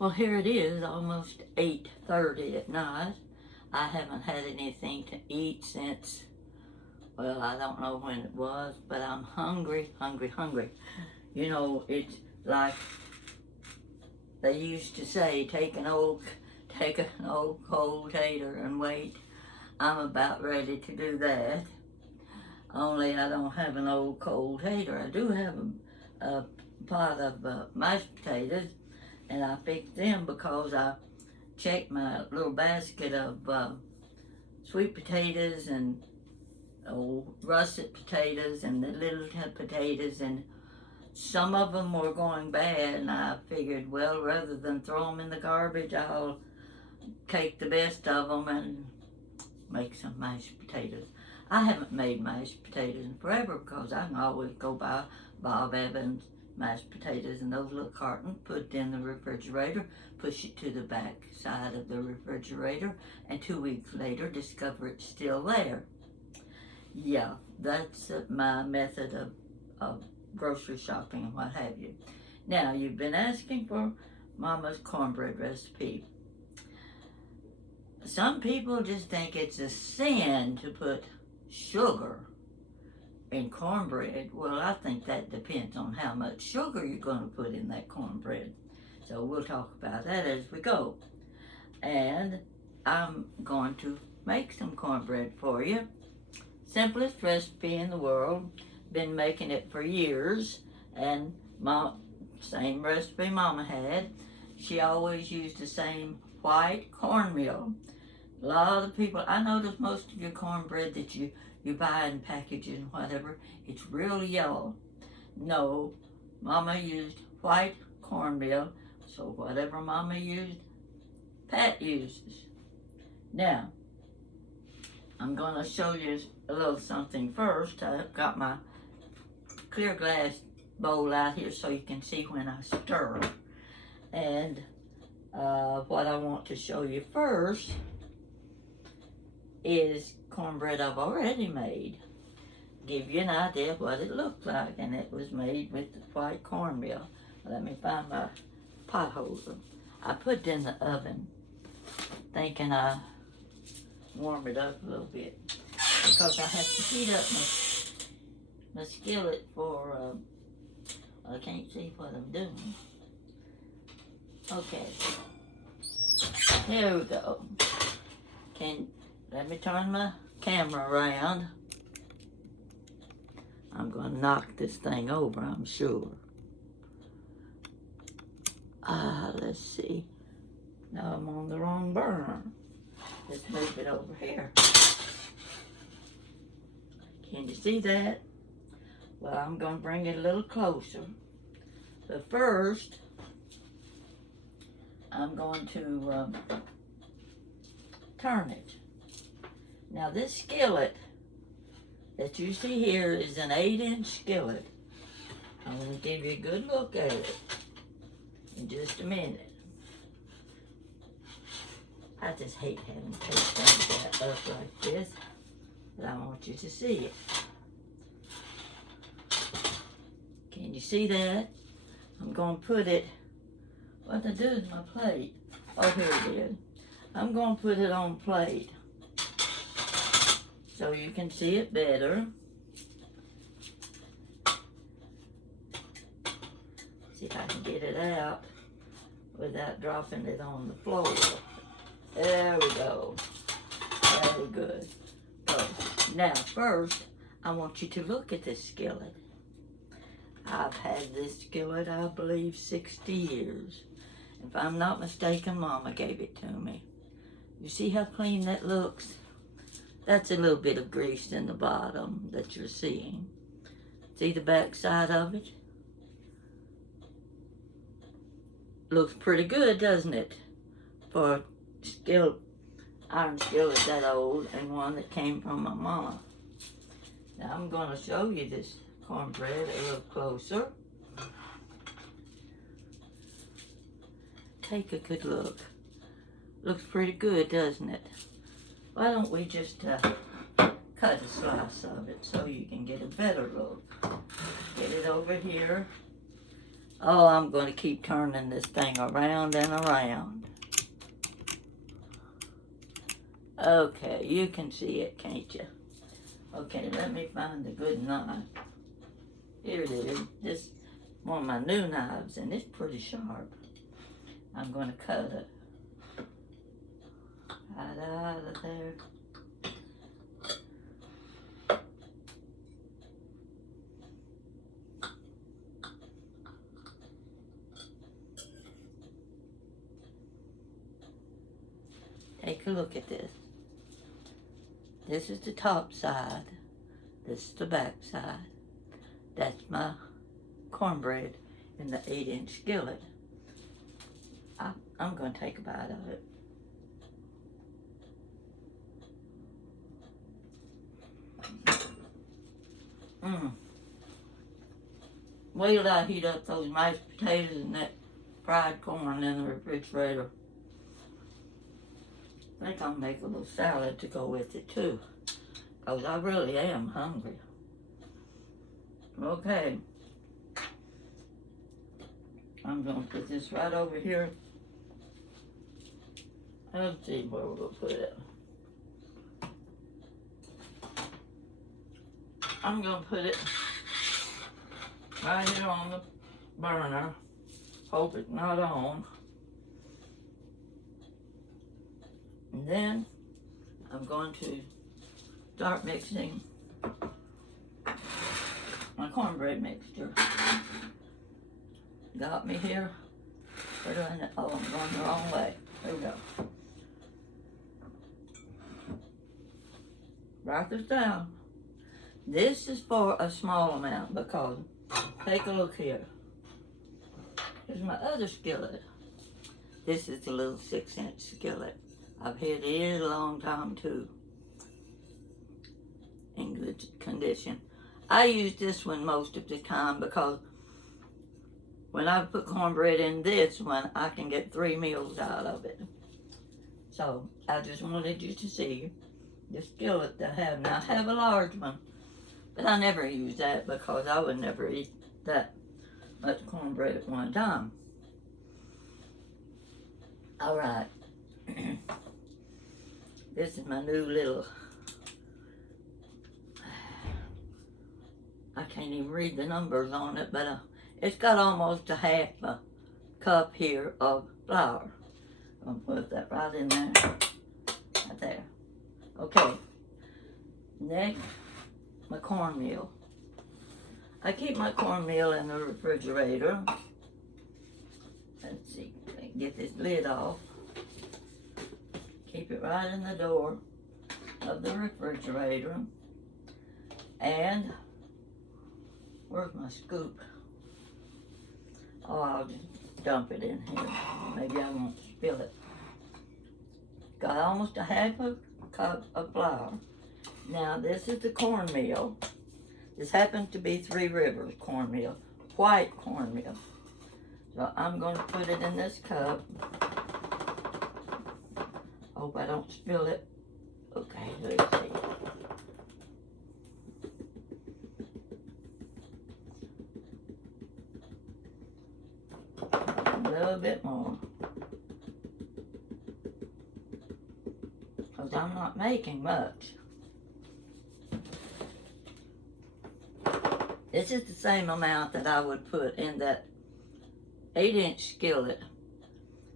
Well, here it is, almost 8:30 at night. I haven't had anything to eat since, well, I don't know when it was, but I'm hungry, hungry, hungry. You know, it's like they used to say, take an old cold tater and wait. I'm about ready to do that. Only I don't have an old cold tater. I do have a pot of mashed potatoes, and I picked them because I checked my little basket of sweet potatoes and russet potatoes and the little potatoes, and some of them were going bad, and I figured, well, rather than throw them in the garbage, I'll take the best of them and make some mashed potatoes. I haven't made mashed potatoes in forever because I can always go buy Bob Evans mashed potatoes in those little cartons, put it in the refrigerator, push it to the back side of the refrigerator, and 2 weeks later discover it's still there. Yeah, that's my method of grocery shopping and what have you. Now, you've been asking for Mama's cornbread recipe. Some people just think it's a sin to put sugar in cornbread. Well, I think that depends on how much sugar you're going to put in that cornbread. So we'll talk about that as we go. And I'm going to make some cornbread for you. Simplest recipe in the world. Been making it for years, and same recipe Mama had. She always used the same white cornmeal. A lot of people, I notice most of your cornbread that you buy in packages and whatever, it's real yellow. No, Mama used white cornmeal, so whatever Mama used, Pat uses. Now, I'm going to show you a little something first. I've got my clear glass bowl out here so you can see when I stir. And what I want to show you first is cornbread I've already made. Give you an idea of what it looked like, and it was made with the white cornmeal. Let me find my pot holder. I put it in the oven thinking I warm it up a little bit because I have to heat up my skillet for, I can't see what I'm doing. Okay, here we go. Let me turn my camera around. I'm going to knock this thing over, I'm sure. Let's see. Now I'm on the wrong burner. Let's move it over here. Can you see that? Well, I'm going to bring it a little closer. But first, I'm going to turn it. Now this skillet that you see here is an 8-inch skillet. I'm going to give you a good look at it in just a minute. I just hate having to take things up like this, but I want you to see it. Can you see that? I'm going to put it, what I do is my plate. Oh, here it is. I'm going to put it on plate so you can see it better. See if I can get it out without dropping it on the floor. There we go. Very good. So, now first, I want you to look at this skillet. I've had this skillet, I believe, 60 years. If I'm not mistaken, Mama gave it to me. You see how clean that looks? That's a little bit of grease in the bottom that you're seeing. See the back side of it? Looks pretty good, doesn't it? For a iron skillet that old, and one that came from my mama. Now I'm going to show you this cornbread a little closer. Take a good look. Looks pretty good, doesn't it? Why don't we just cut a slice of it so you can get a better look. Get it over here Oh, I'm going to keep turning this thing around and around. Okay, you can see it, can't you? Okay, let me find a good knife. Here it is. This is one of my new knives, and it's pretty sharp. I'm going to cut it right out of there. Take a look at this. This is the top side. This is the back side. That's my cornbread in the 8-inch skillet. I'm going to take a bite of it. Wait till I heat up those mashed potatoes and that fried corn in the refrigerator. I think I'll make a little salad to go with it too, because I really am hungry. Okay. I'm going to put this right over here. Let's see where we're going to put it. I'm going to put it right here on the burner. Hope it's not on. And then I'm going to start mixing my cornbread mixture. Got me here? Where do I, oh, I'm going the wrong way. There we go. Write this down. This is for a small amount because, take a look here. Here's my other skillet. This is the little 6-inch skillet. I've had it a long time too. In good condition. I use this one most of the time because when I put cornbread in this one, I can get 3 meals out of it. So I just wanted you to see the skillet that I have. Now I have a large one, but I never use that because I would never eat that much cornbread at one time. All right. This is my new little, I can't even read the numbers on it, but it's got almost a half a cup here of flour. I'm going to put that right in there, right there. Okay, next, my cornmeal. I keep my cornmeal in the refrigerator. Let's see, get this lid off. Keep it right in the door of the refrigerator. And, where's my scoop? Oh, I'll just dump it in here. Maybe I won't spill it. Got almost a half a cup of flour. Now, this is the cornmeal. This happens to be 3 Rivers cornmeal, white cornmeal. So I'm going to put it in this cup. Hope I don't spill it. Okay, let's see. A little bit more. Because I'm not making much. This is the same amount that I would put in that 8-inch skillet,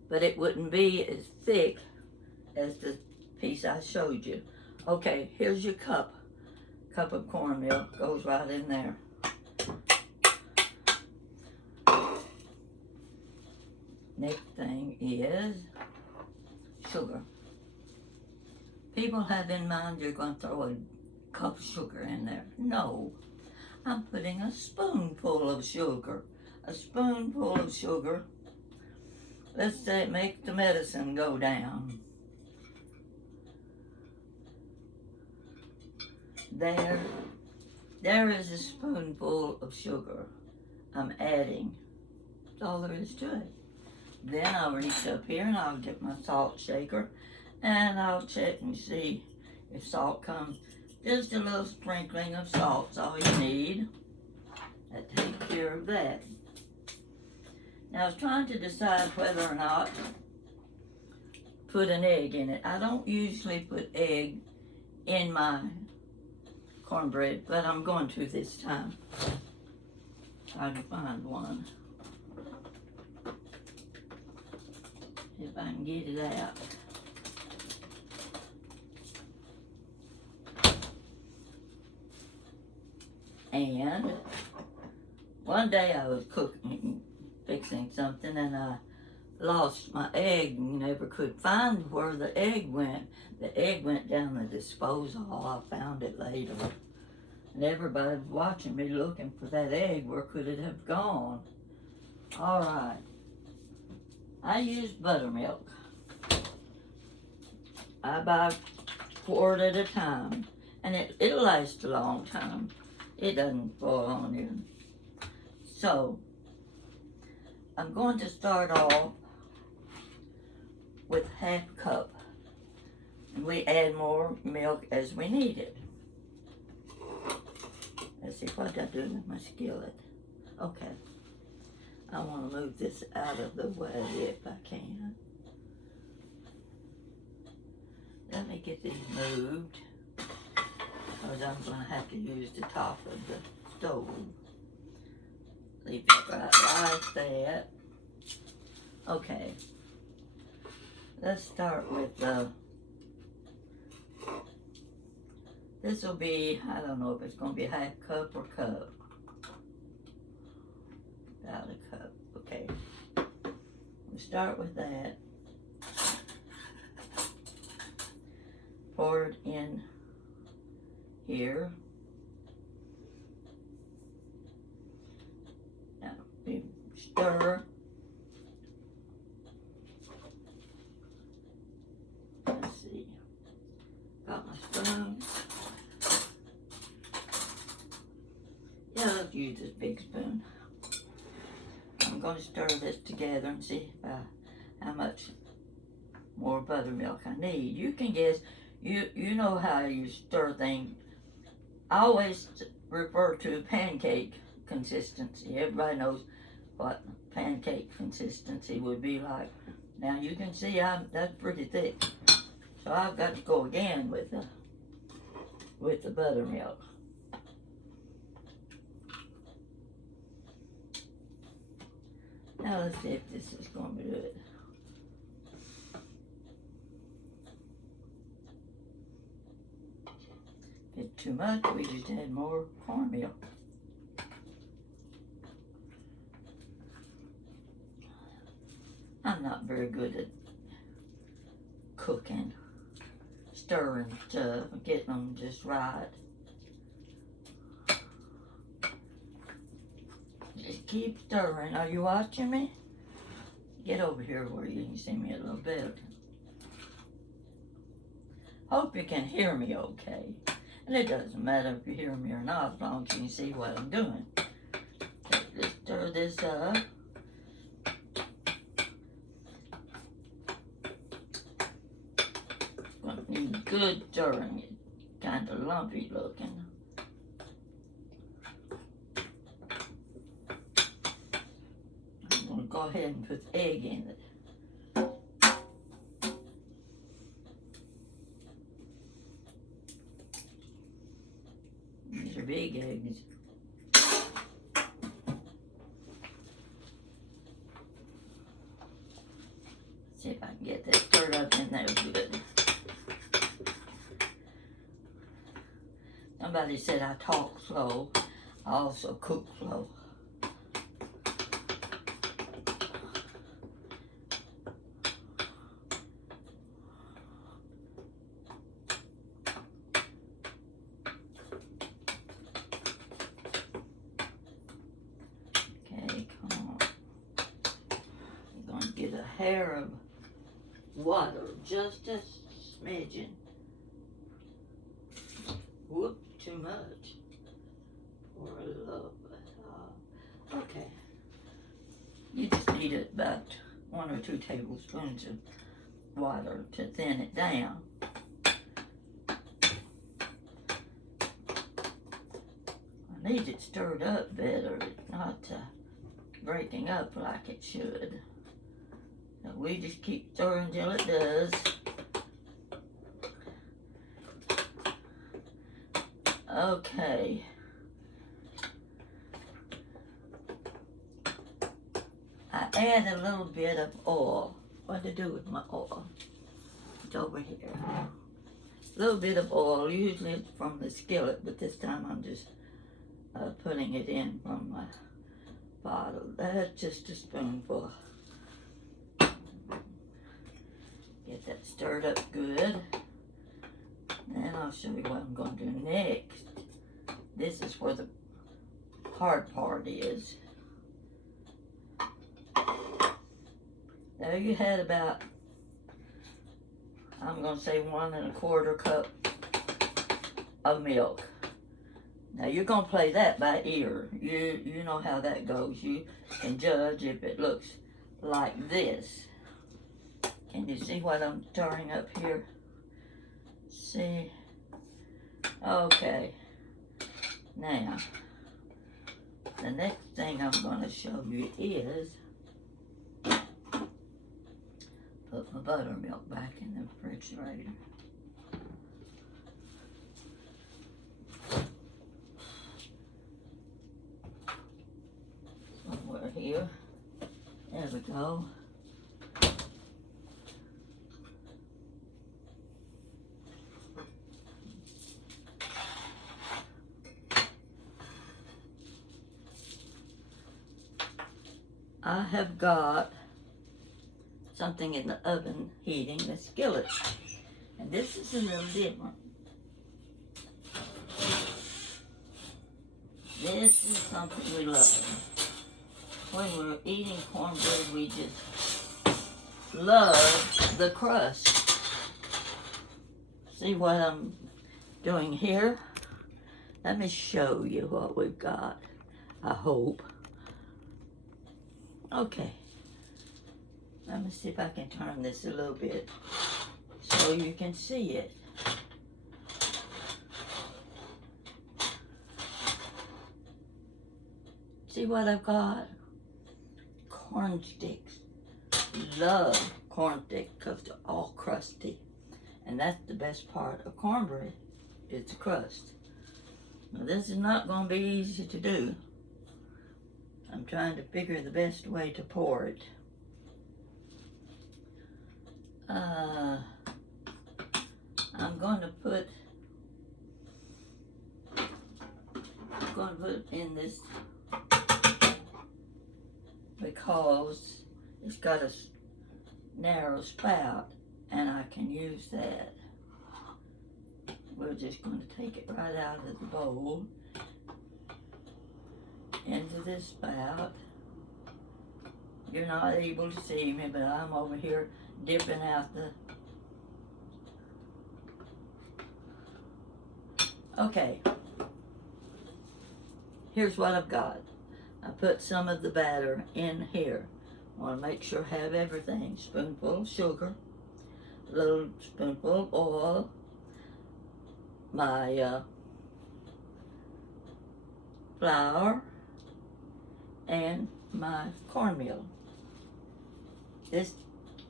but it wouldn't be as thick as the piece I showed you. Okay, here's your cup. Cup of cornmeal goes right in there. Next thing is sugar. People have in mind you're going to throw a cup of sugar in there. No, I'm putting a spoonful of sugar. A spoonful of sugar. Let's say it makes the medicine go down. There is a spoonful of sugar I'm adding. That's all there is to it. Then I'll reach up here and I'll get my salt shaker and I'll check and see if salt comes. Just a little sprinkling of salt's all you need. That takes care of that. Now I was trying to decide whether or not put an egg in it. I don't usually put egg in my cornbread, but I'm going to this time. Try to find one. If I can get it out. And one day I was cooking, fixing something, and I lost my egg and never could find where the egg went. The egg went down the disposal. I found it later. And everybody was watching me looking for that egg. Where could it have gone? All right. I use buttermilk. I buy a quart at a time. And it'll last a long time. It doesn't fall on you. So, I'm going to start off with half cup. And we add more milk as we need it. Let's see what I do with my skillet. Okay. I want to move this out of the way if I can. Let me get this moved, because I'm going to have to use the top of the stove. Leave it right like that. Okay. Let's start with this will be, I don't know if it's going to be half cup or cup. About a cup, okay. We'll start with that. Pour it in here. Now, we stir. Let's see. Got my spoon. Yeah, let's use this big spoon. I'm going to stir this together and see how much more buttermilk I need. You can guess, you know how you stir things. I always refer to pancake consistency. Everybody knows what pancake consistency would be like. Now you can see that's pretty thick. So I've got to go again with the buttermilk. Now let's see if this is going to do it. If it's too much, we just add more cornmeal. I'm not very good at cooking, stirring stuff, getting them just right. Just keep stirring. Are you watching me? Get over here where you can see me a little bit. Hope you can hear me okay. And it doesn't matter if you hear me or not, as long as you can see what I'm doing. Okay, let's stir this up. Gonna need good stirring. It's kind of lumpy looking. I'm gonna go ahead and put the egg in it. These are big eggs. See if I can get that stirred up in there good. Somebody said I talk slow. I also cook slow. Okay, come on. I'm going to get a hair of water, just a smidgen. Whoop, too much. Pour a little bit. Okay. You just need about 1 or 2 tablespoons of water to thin it down. I need it stirred up better. It's not breaking up like it should. So we just keep stirring till it does. Okay. I add a little bit of oil. What to do with my oil? It's over here. A little bit of oil, usually from the skillet, but this time I'm just putting it in from my bottle. That's just a spoonful. Get that stirred up good. Then I'll show you what I'm going to do next. This is where the hard part is. There you had about, I'm going to say 1 1/4 cup of milk. Now you're going to play that by ear. You know how that goes. You can judge if it looks like this. Can you see what I'm stirring up here? See? Okay. Now, the next thing I'm going to show you is put my buttermilk back in the refrigerator. Somewhere here. There we go. I have got something in the oven heating, the skillet. And this is a little different. This is something we love. When we're eating cornbread, we just love the crust. See what I'm doing here? Let me show you what we've got, I hope. Okay, let me see if I can turn this a little bit so you can see it. See what I've got? Corn sticks. Love corn sticks because they're all crusty. And that's the best part of cornbread, is the crust. Now this is not going to be easy to do. I'm trying to figure the best way to pour it. I'm going to put in this because it's got a narrow spout and I can use that. We're just going to take it right out of the bowl into this spout. You're not able to see me, but I'm over here dipping out the... Okay. Here's what I've got. I put some of the batter in here. I want to make sure I have everything. Spoonful of sugar, a little spoonful of oil, my flour, and my cornmeal. This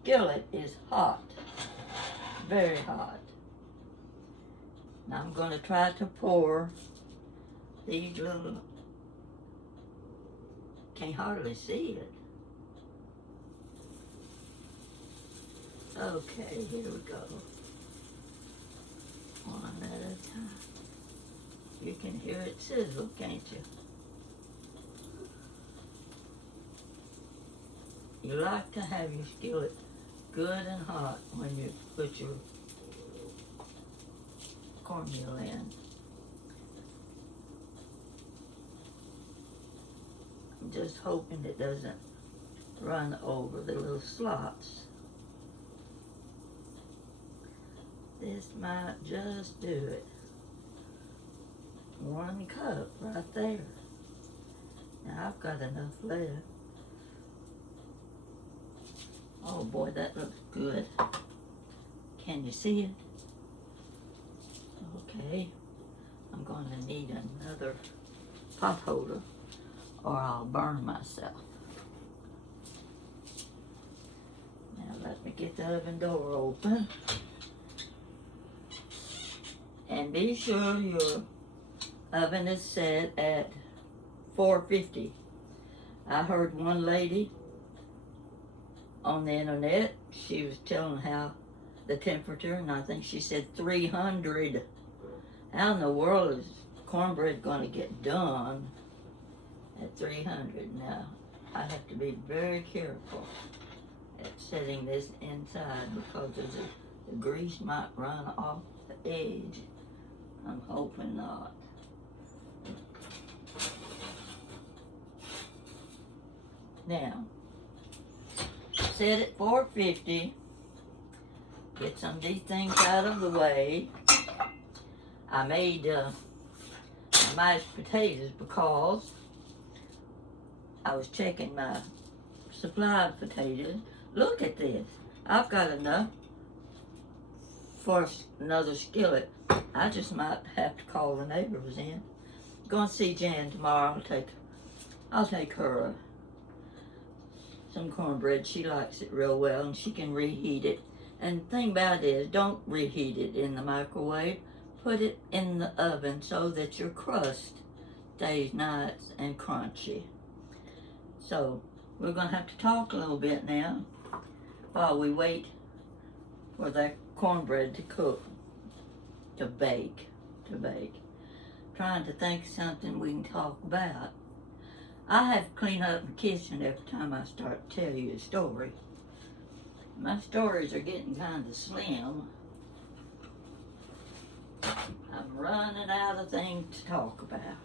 skillet is hot, very hot. Now I'm going to try to pour these little, can't hardly see it. Okay, here we go. One at a time. You can hear it sizzle, can't you? You like to have your skillet good and hot when you put your cornmeal in. I'm just hoping it doesn't run over the little slots. This might just do it. 1 cup right there. Now I've got enough left. Oh boy, that looks good. Can you see it? Okay. I'm going to need another pot holder or I'll burn myself. get the oven door open. And be sure your oven is set at 450. I heard one lady on the internet, she was telling how the temperature, and I think she said 300. How in the world is cornbread going to get done at 300? Now, I have to be very careful at setting this inside because the grease might run off the edge. I'm hoping not. Now, set at 450. Get some of these things out of the way. I made mashed potatoes because I was checking my supply of potatoes. Look at this. I've got enough for another skillet. I just might have to call the neighbors in. Going to see Jan tomorrow. I'll take her some cornbread. She likes it real well, and she can reheat it. And the thing about it is, don't reheat it in the microwave. Put it in the oven so that your crust stays nice and crunchy. So we're going to have to talk a little bit now while we wait for that cornbread to cook, to bake. Trying to think of something we can talk about. I have to clean up the kitchen every time I start to tell you a story. My stories are getting kind of slim. I'm running out of things to talk about.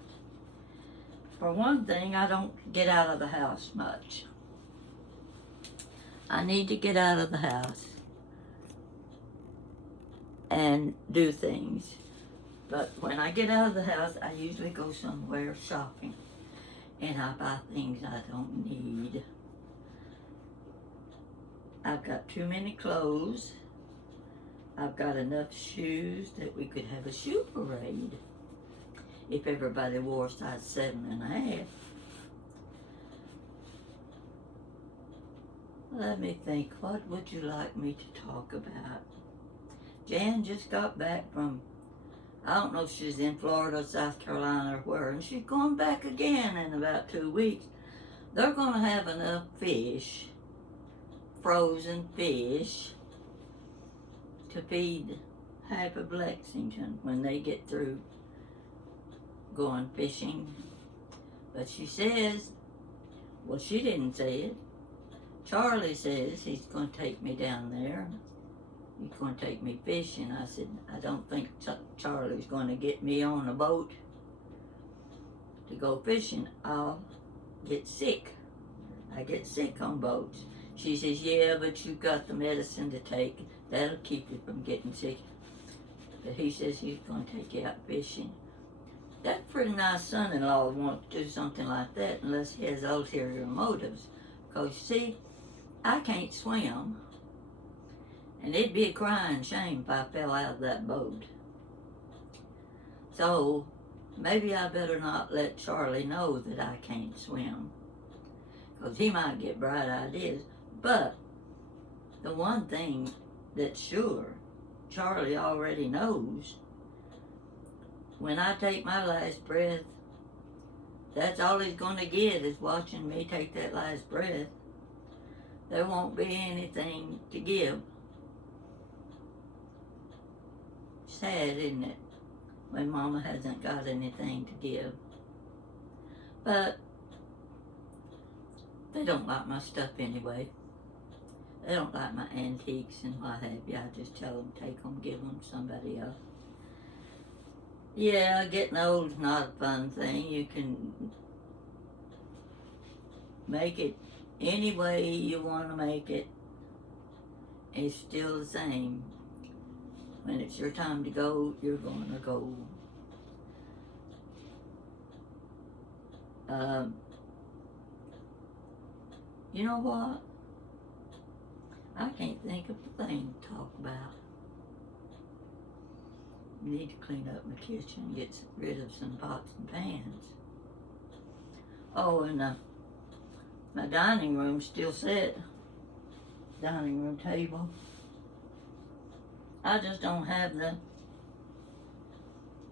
For one thing, I don't get out of the house much. I need to get out of the house and do things. But when I get out of the house, I usually go somewhere shopping. And I buy things I don't need. I've got too many clothes. I've got enough shoes that we could have a shoe parade if everybody wore size 7.5. Let me think, what would you like me to talk about? Jan just got back from, I don't know if she's in Florida, South Carolina, or where, and she's going back again in about 2 weeks. They're going to have enough fish, frozen fish, to feed half of Lexington when they get through going fishing. But she says, well, she didn't say it. Charlie says he's going to take me down there. He's going to take me fishing. I said, I don't think Charlie's going to get me on a boat to go fishing. I'll get sick. I get sick on boats. She says, yeah, but you've got the medicine to take. That'll keep you from getting sick. But he says he's going to take you out fishing. That pretty nice son-in-law won't do something like that unless he has ulterior motives. Because, see, I can't swim. And it'd be a crying shame if I fell out of that boat. So, maybe I better not let Charlie know that I can't swim. Because he might get bright ideas. But, the one thing that's sure, Charlie already knows, when I take my last breath, that's all he's going to get is watching me take that last breath. There won't be anything to give. Sad, isn't it, when Mama hasn't got anything to give. But they don't like my stuff anyway. They don't like my antiques and what have you. I just tell them, take them, give them to somebody else. Yeah, getting old is not a fun thing. You can make it any way you want to make it. It's still the same. When it's your time to go, you're going to go. You know what? I can't think of a thing to talk about. I need to clean up my kitchen, get rid of some pots and pans. Oh, and my dining room's still set. dining room table. I just don't have the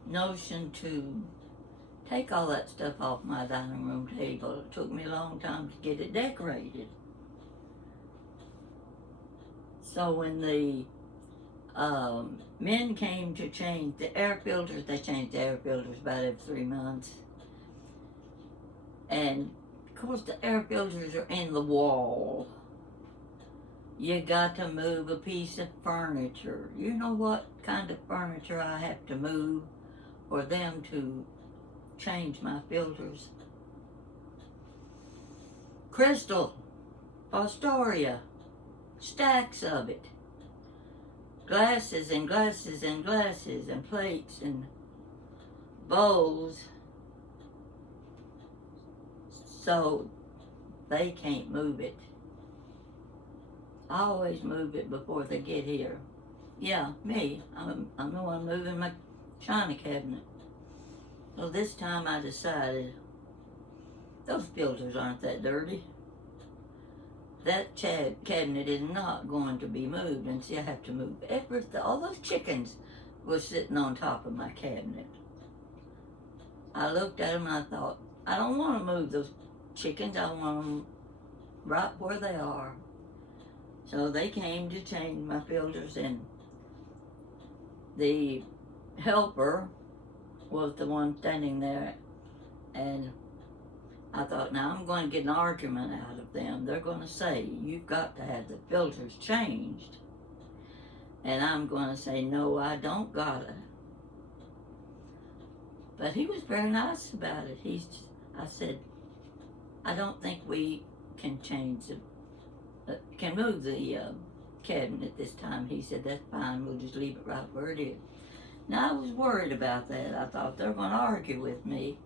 notion to take all that stuff off my dining room table. It took me a long time to get it decorated. So when the men came to change the air filters, they changed the air filters about every 3 months. And of course the air filters are in the wall. You got to move a piece of furniture. You know what kind of furniture I have to move for them to change my filters? Crystal, Astoria, stacks of it. Glasses and glasses and glasses and plates and bowls. So they can't move it. I always move it before they get here. Yeah, me. I'm the one moving my china cabinet. So this time I decided those filters aren't that dirty. That cabinet is not going to be moved, and see, I have to move everything. All those chickens were sitting on top of my cabinet. I looked at them and I thought, I don't want to move those chickens. I want them right where they are. So they came to change my filters, and the helper was the one standing there, and I thought, now I'm going to get an argument out of them. They're going to say, you've got to have the filters changed. And I'm going to say, no, I don't gotta. But he was very nice about it. I said, I don't think we can change can move the cabinet this time. He said, that's fine, we'll just leave it right where it is. Now I was worried about that. I thought they're going to argue with me.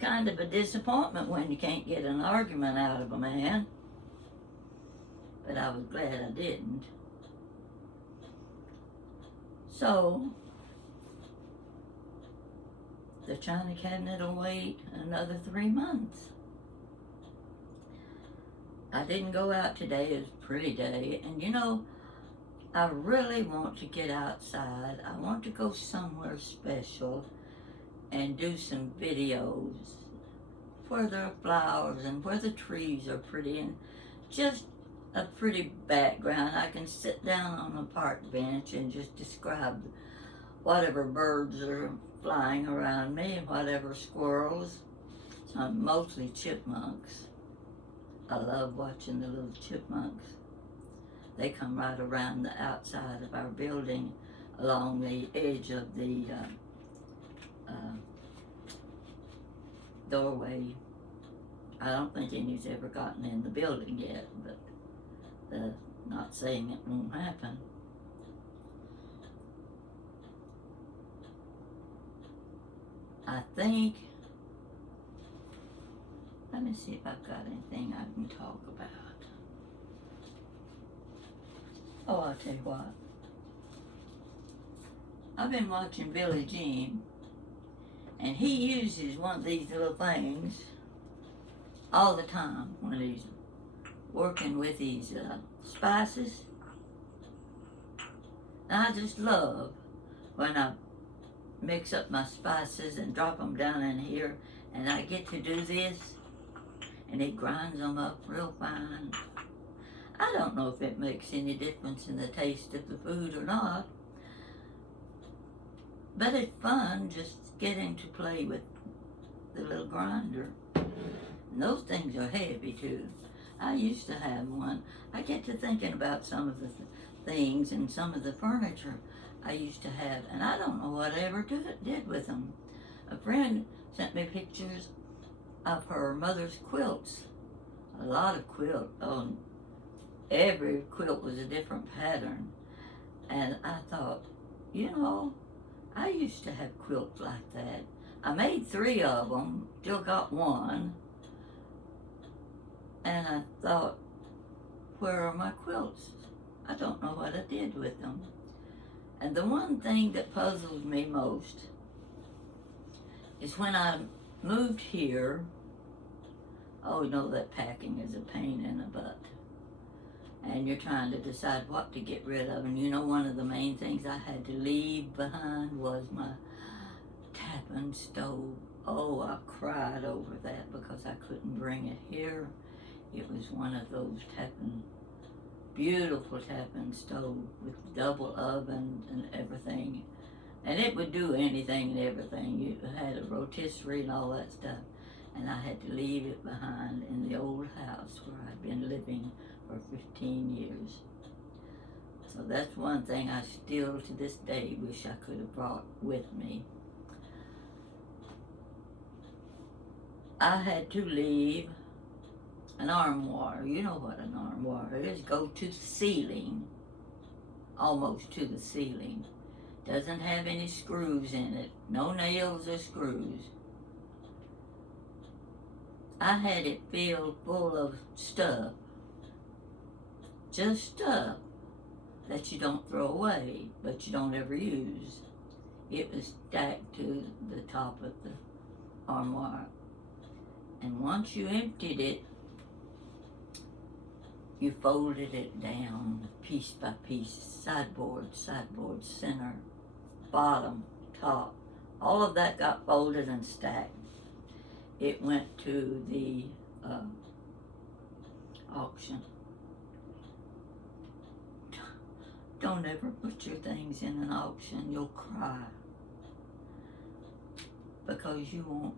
Kind of a disappointment when you can't get an argument out of a man. But I was glad I didn't. So, the china cabinet will wait another 3 months. I didn't go out today. It was a pretty day. And you know, I really want to get outside. I want to go somewhere special and do some videos where there are flowers and where the trees are pretty and just a pretty background. I can sit down on a park bench and just describe whatever birds are flying around me, whatever squirrels, mostly chipmunks. I love watching the little chipmunks. They come right around the outside of our building along the edge of the doorway. I don't think any's ever gotten in the building yet, but not saying it won't happen. I think, let me see if I've got anything I can talk about. Oh, I'll tell you what. I've been watching Billy Jean, and he uses one of these little things all the time when he's working with these spices. And I just love when I mix up my spices and drop them down in here, and I get to do this, and it grinds them up real fine. I don't know if it makes any difference in the taste of the food or not, but it's fun just getting to play with the little grinder. And those things are heavy too. I used to have one. I get to thinking about some of the things and some of the furniture I used to have, and I don't know what I ever did with them. A friend sent me pictures of her mother's quilts. A lot of quilts. Every quilt was a different pattern. And I thought, you know, I used to have quilts like that. I made 3 of them, still got one. And I thought, where are my quilts? I don't know what I did with them. And the one thing that puzzles me most is when I moved here. Oh, you know, that packing is a pain in the butt. And and you're trying to decide what to get rid of. And you know, one of the main things I had to leave behind was my tapping stove. Oh, I cried over that because I couldn't bring it here. It was one of those beautiful tapping stove with double oven and everything. And it would do anything and everything. You had a rotisserie and all that stuff. And I had to leave it behind in the old house where I'd been living for 15 years. So that's one thing I still to this day wish I could have brought with me. I had to leave an armoire. You know what an armoire is. Go to the ceiling, almost to the ceiling. Doesn't have any screws in it. No nails or screws. I had it filled full of stuff. Just stuff that you don't throw away, but you don't ever use. It was stacked to the top of the armoire. And once you emptied it, you folded it down piece by piece, sideboard, center, bottom, top. All of that got folded and stacked. It went to the auction. Don't ever put your things in an auction. You'll cry. Because you won't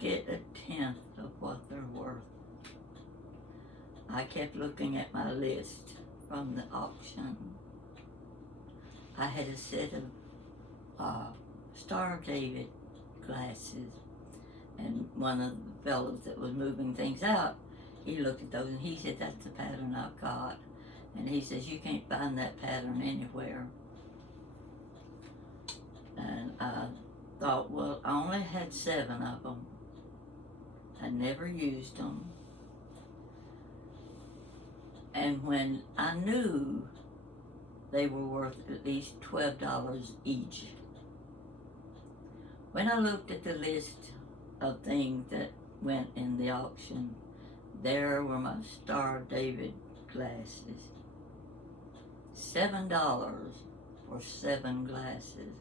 get a tenth of what they're worth. I kept looking at my list from the auction. I had a set of Star of David glasses, and one of the fellows that was moving things out, he looked at those and he said, "That's the pattern I've got." And he says, "You can't find that pattern anywhere." And I thought, well, I only had 7 of them. I never used them. And when I knew they were worth at least $12 each, when I looked at the list of things that went in the auction, there were my Star of David glasses. $7 for 7 glasses.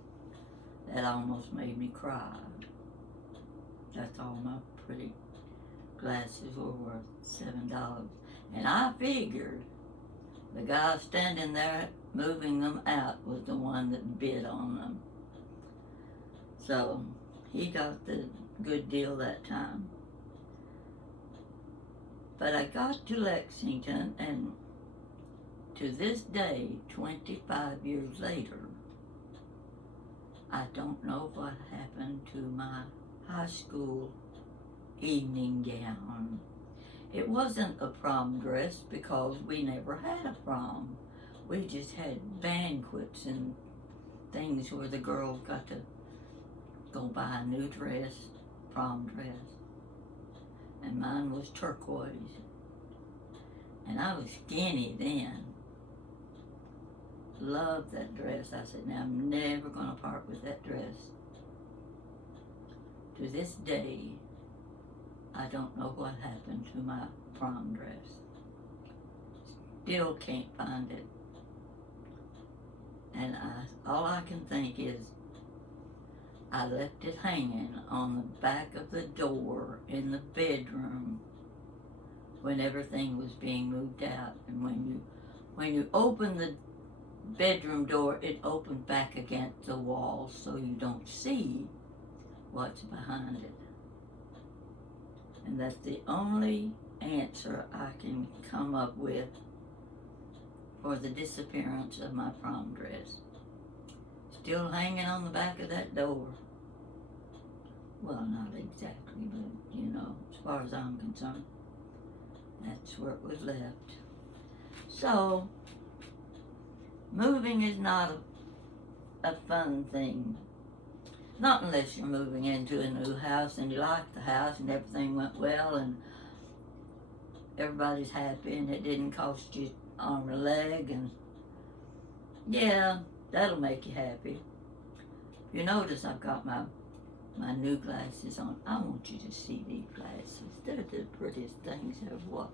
That almost made me cry. That's all my pretty glasses were worth, $7. And I figured the guy standing there moving them out was the one that bid on them. So he got the good deal that time. But I got to Lexington, and to this day, 25 years later, I don't know what happened to my high school evening gown. It wasn't a prom dress because we never had a prom. We just had banquets and things where the girls got to go buy a new dress, prom dress. And mine was turquoise. And I was skinny then. Loved that dress. I said, now I'm never going to part with that dress. To this day, I don't know what happened to my prom dress. Still can't find it. And all I can think is I left it hanging on the back of the door in the bedroom when everything was being moved out. And when you open the bedroom door, it opened back against the wall so you don't see what's behind it. And that's the only answer I can come up with for the disappearance of my prom dress. Still hanging on the back of that door. Well, not exactly, but you know, as far as I'm concerned, that's where it was left. So, moving is not a fun thing. Not unless you're moving into a new house and you like the house and everything went well and everybody's happy and it didn't cost you arm or leg, and yeah, that'll make you happy. You notice I've got my new glasses on. I want you to see these glasses. They're the prettiest things there was.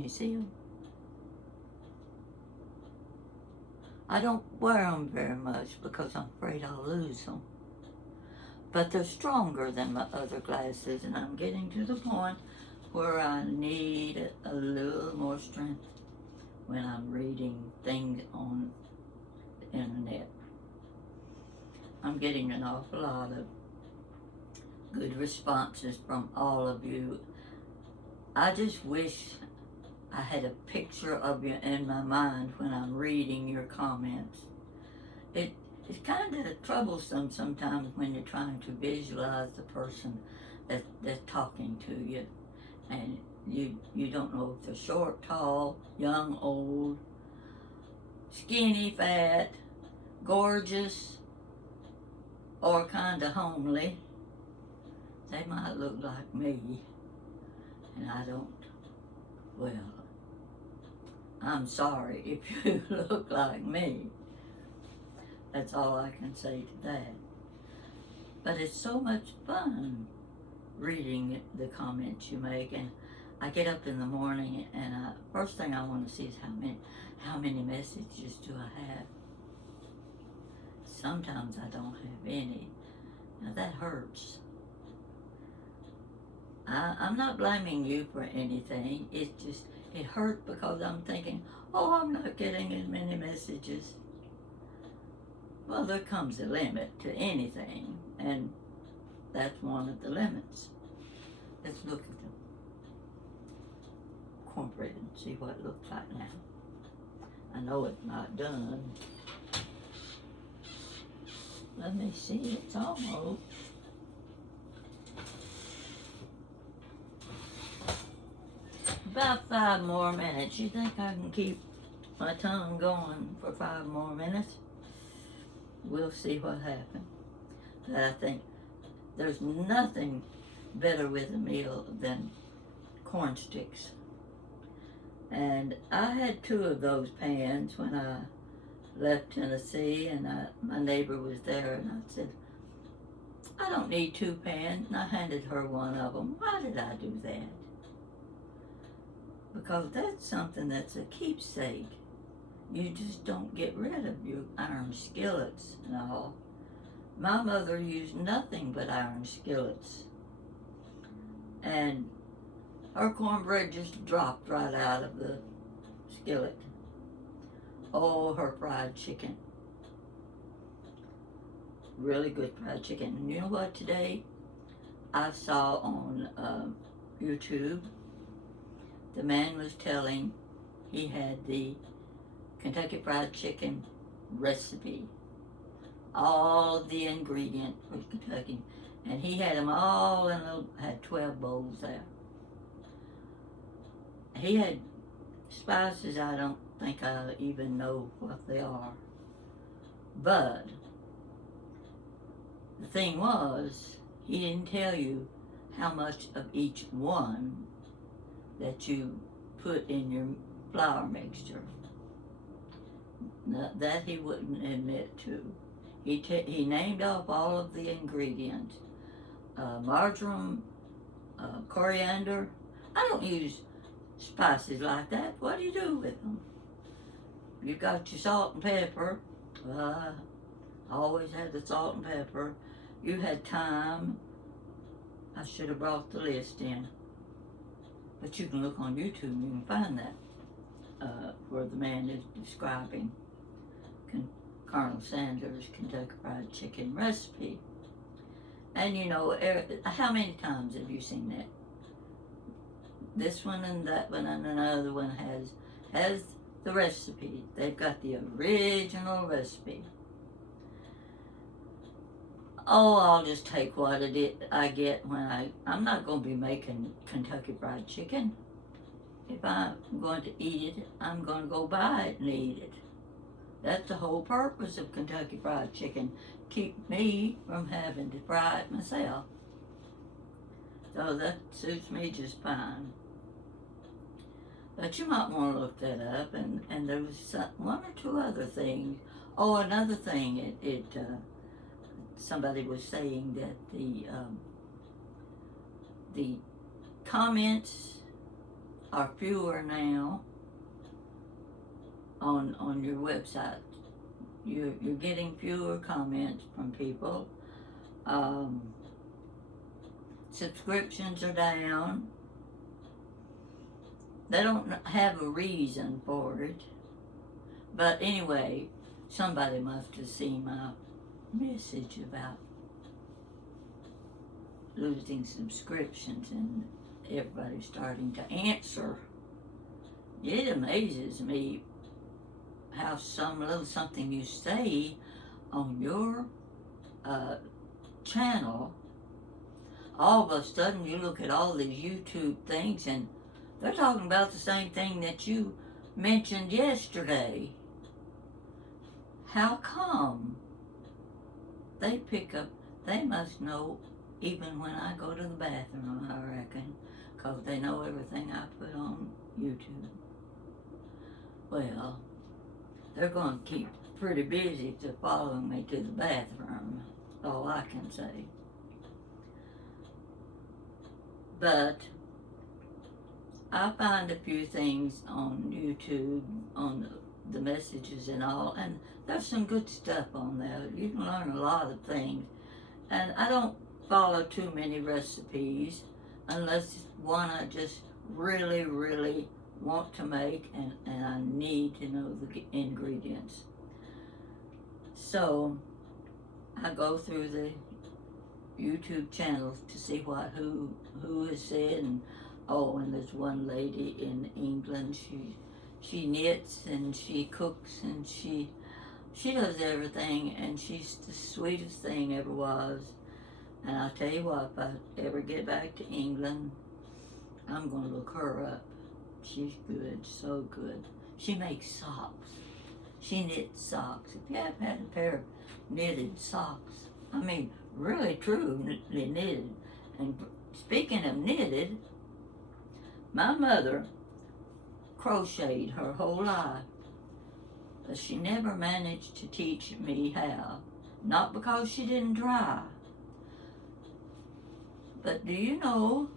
Can you see them? I don't wear them very much because I'm afraid I'll lose them. But they're stronger than my other glasses, and I'm getting to the point where I need a little more strength when I'm reading things on the internet. I'm getting an awful lot of good responses from all of you. I just wish I had a picture of you in my mind when I'm reading your comments. It's kind of troublesome sometimes when you're trying to visualize the person that's talking to you, and you don't know if they're short, tall, young, old, skinny, fat, gorgeous, or kind of homely. They might look like me, and I don't. Well, I'm sorry if you look like me. That's all I can say to that. But it's so much fun reading the comments you make, and I get up in the morning, and first thing I want to see is how many messages do I have. Sometimes I don't have any. Now that hurts. I'm not blaming you for anything. It's just, it hurt because I'm thinking, oh, I'm not getting as many messages. Well, there comes a limit to anything, and that's one of the limits. Let's look at the cornbread and see what it looks like now. I know it's not done. Let me see, it's almost. About 5 more minutes. You think I can keep my tongue going for 5 more minutes? We'll see what happens. But I think there's nothing better with a meal than corn sticks. And I had 2 of those pans when I left Tennessee, and my neighbor was there, and I said, I don't need 2 pans, and I handed her one of them. Why did I do that? Because that's something that's a keepsake. You just don't get rid of your iron skillets and all. My mother used nothing but iron skillets. And her cornbread just dropped right out of the skillet. Oh, her fried chicken. Really good fried chicken. And you know what, today I saw on YouTube, the man was telling he had the Kentucky Fried Chicken recipe. All the ingredients was Kentucky. And he had them all in had 12 bowls there. He had spices I don't think I even know what they are. But the thing was, he didn't tell you how much of each one that you put in your flour mixture. That he wouldn't admit to. He named off all of the ingredients. Marjoram, coriander. I don't use spices like that. What do you do with them? You got your salt and pepper. I always had the salt and pepper. You had thyme. I should have brought the list in. But you can look on YouTube and you can find that where the man is describing Colonel Sanders' Kentucky Fried Chicken recipe. And you know, how many times have you seen that? This one and that one and another one has the recipe. They've got the original recipe. Oh, I'll just take what I get when I'm not going to be making Kentucky Fried Chicken. If I'm going to eat it, I'm going to go buy it and eat it. That's the whole purpose of Kentucky Fried Chicken. Keep me from having to fry it myself. So that suits me just fine. But you might want to look that up, and there was 1 or 2 other things. Oh, another thing, somebody was saying that the comments are fewer now on your website. You're getting fewer comments from people. Subscriptions are down. They don't have a reason for it. But anyway, somebody must have seen my message about losing subscriptions, and everybody's starting to answer. It amazes me how some little something you say on your channel, all of a sudden you look at all these YouTube things and they're talking about the same thing that you mentioned yesterday. How come? They pick up, they must know even when I go to the bathroom, I reckon, because they know everything I put on YouTube. Well, they're going to keep pretty busy to follow me to the bathroom, all I can say. But I find a few things on YouTube, on the messages and all, and there's some good stuff on there. You can learn a lot of things. And I don't follow too many recipes unless it's one I just really, really want to make and I need to know the ingredients. So I go through the YouTube channels to see who has said, and and there's one lady in England, she knits and she cooks and she does everything, and she's the sweetest thing ever was. And I'll tell you what, if I ever get back to England, I'm going to look her up. She's good, so good. She makes socks. She knits socks. If you haven't had a pair of knitted socks, I mean, really truly knitted. And speaking of knitted, my mother crocheted her whole life, but she never managed to teach me how. Not because she didn't try. But do you know,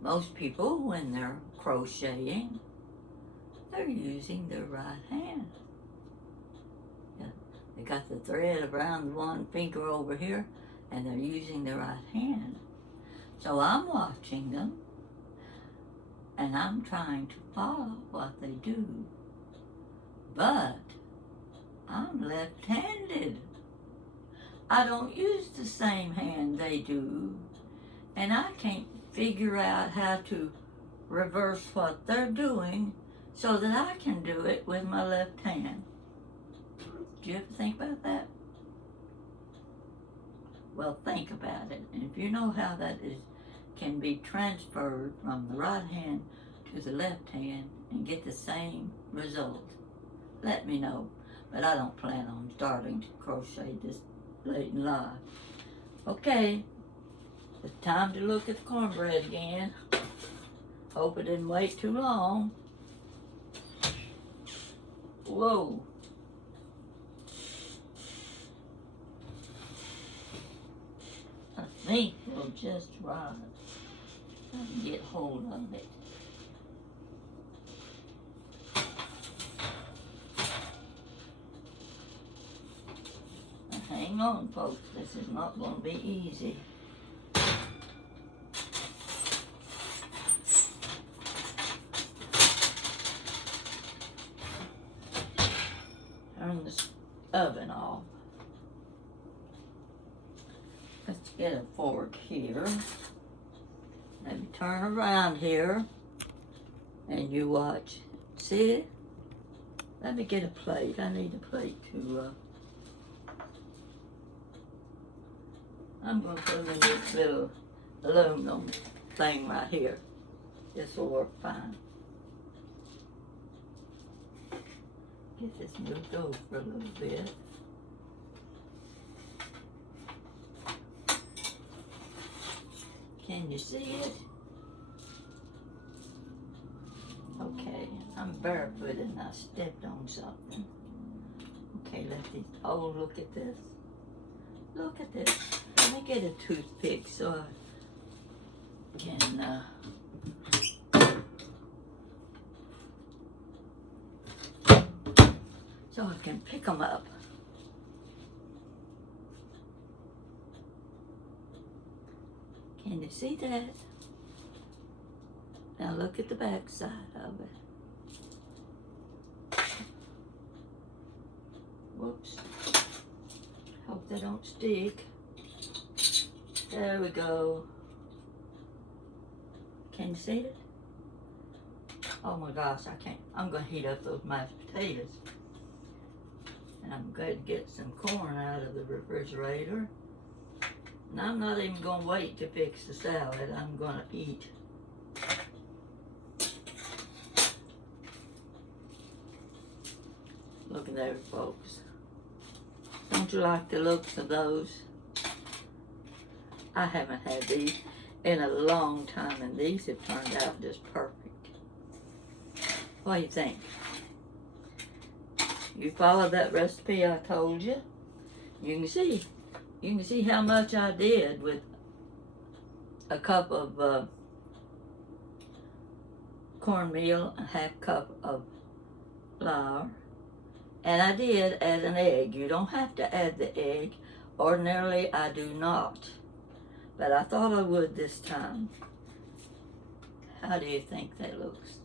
most people, when they're crocheting, they're using their right hand. Yeah, they got the thread around one finger over here, and they're using their right hand. So I'm watching them, and I'm trying to follow what they do. But I'm left-handed. I don't use the same hand they do, and I can't figure out how to reverse what they're doing so that I can do it with my left hand. Do you ever think about that? Well, think about it, and if you know how that can be transferred from the right hand to the left hand and get the same result, let me know. But I don't plan on starting to crochet this late in life. Okay, it's time to look at the cornbread again. Hope it didn't wait too long. Whoa. I think they'll just right. I can get hold of it. Hang on, folks. This is not going to be easy. Turn this oven off. Let's get a fork here. Let me turn around here. And you watch. See it? Let me get a plate. I need a plate to... I'm going to put them in this little aluminum thing right here. This will work fine. Get this moved over for a little bit. Can you see it? Okay, I'm barefooted and I stepped on something. Okay, look at this. Look at this. Let me get a toothpick so I can so I can pick them up. Can you see that? Now look at the back side of it. Whoops. Hope they don't stick. There we go. Can you see it? Oh my gosh, I can't. I'm going to heat up those mashed potatoes. And I'm going to get some corn out of the refrigerator. And I'm not even going to wait to fix the salad. I'm going to eat. Look at there, folks. Don't you like the looks of those? I haven't had these in a long time, and these have turned out just perfect. What do you think? You follow that recipe I told you, you can see how much I did with a cup of cornmeal, a half cup of flour, and I did add an egg. You don't have to add the egg. Ordinarily, I do not, but I thought I would this time. How do you think that looks?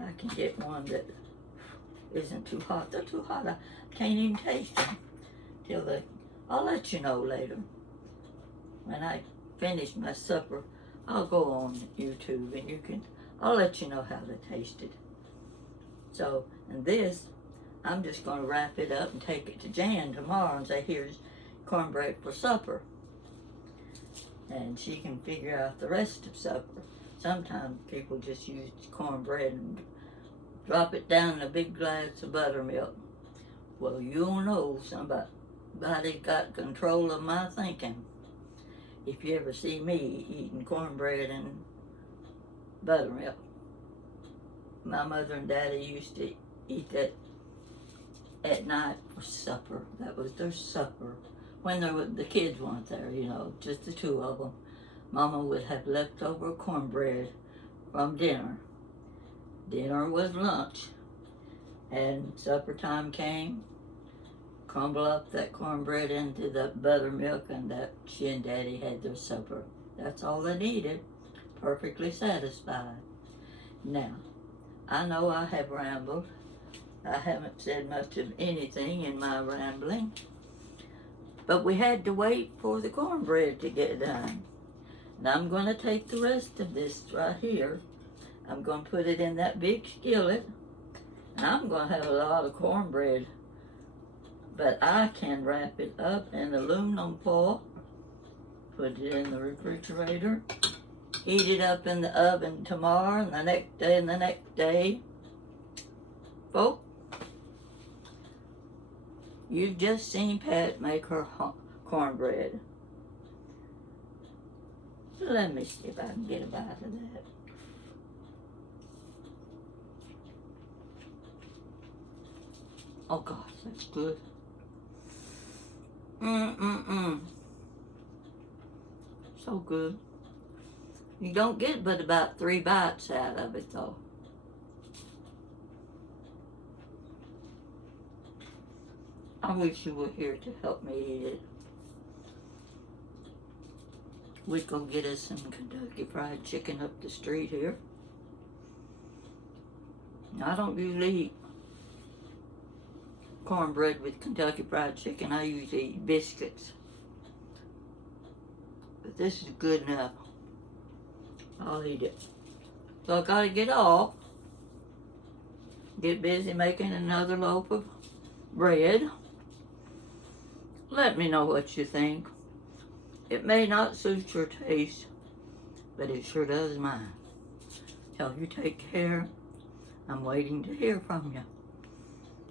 I can get one that isn't too hot. They're too hot. I can't even taste them till they. I'll let you know later. When I finish my supper, I'll go on YouTube and I'll let you know how they tasted. So, and this, I'm just going to wrap it up and take it to Jan tomorrow and say, here's cornbread for supper. And she can figure out the rest of supper. Sometimes people just use cornbread and drop it down in a big glass of buttermilk. Well, you'll know somebody got control of my thinking if you ever see me eating cornbread and buttermilk. My mother and daddy used to eat that at night for supper. That was their supper. When the kids weren't there, just the two of them. Mama would have leftover cornbread from dinner. Dinner was lunch. And supper time came, crumble up that cornbread into the buttermilk, and that she and Daddy had their supper. That's all they needed. Perfectly satisfied. Now, I know I have rambled. I haven't said much of anything in my rambling. But we had to wait for the cornbread to get done. Now I'm going to take the rest of this right here. I'm going to put it in that big skillet. And I'm going to have a lot of cornbread. But I can wrap it up in aluminum foil. Put it in the refrigerator. Heat it up in the oven tomorrow and the next day and the next day. Folks, you've just seen Pat make her cornbread. So let me see if I can get a bite of that. Oh gosh, that's good. So good. You don't get but about 3 bites out of it though. I wish you were here to help me eat it. We'd go get us some Kentucky Fried Chicken up the street here. I don't usually eat cornbread with Kentucky Fried Chicken. I usually eat biscuits. But this is good enough. I'll eat it. So I gotta get off. Get busy making another loaf of bread. Let me know what you think. It may not suit your taste, but it sure does mine. So you take care. I'm waiting to hear from you.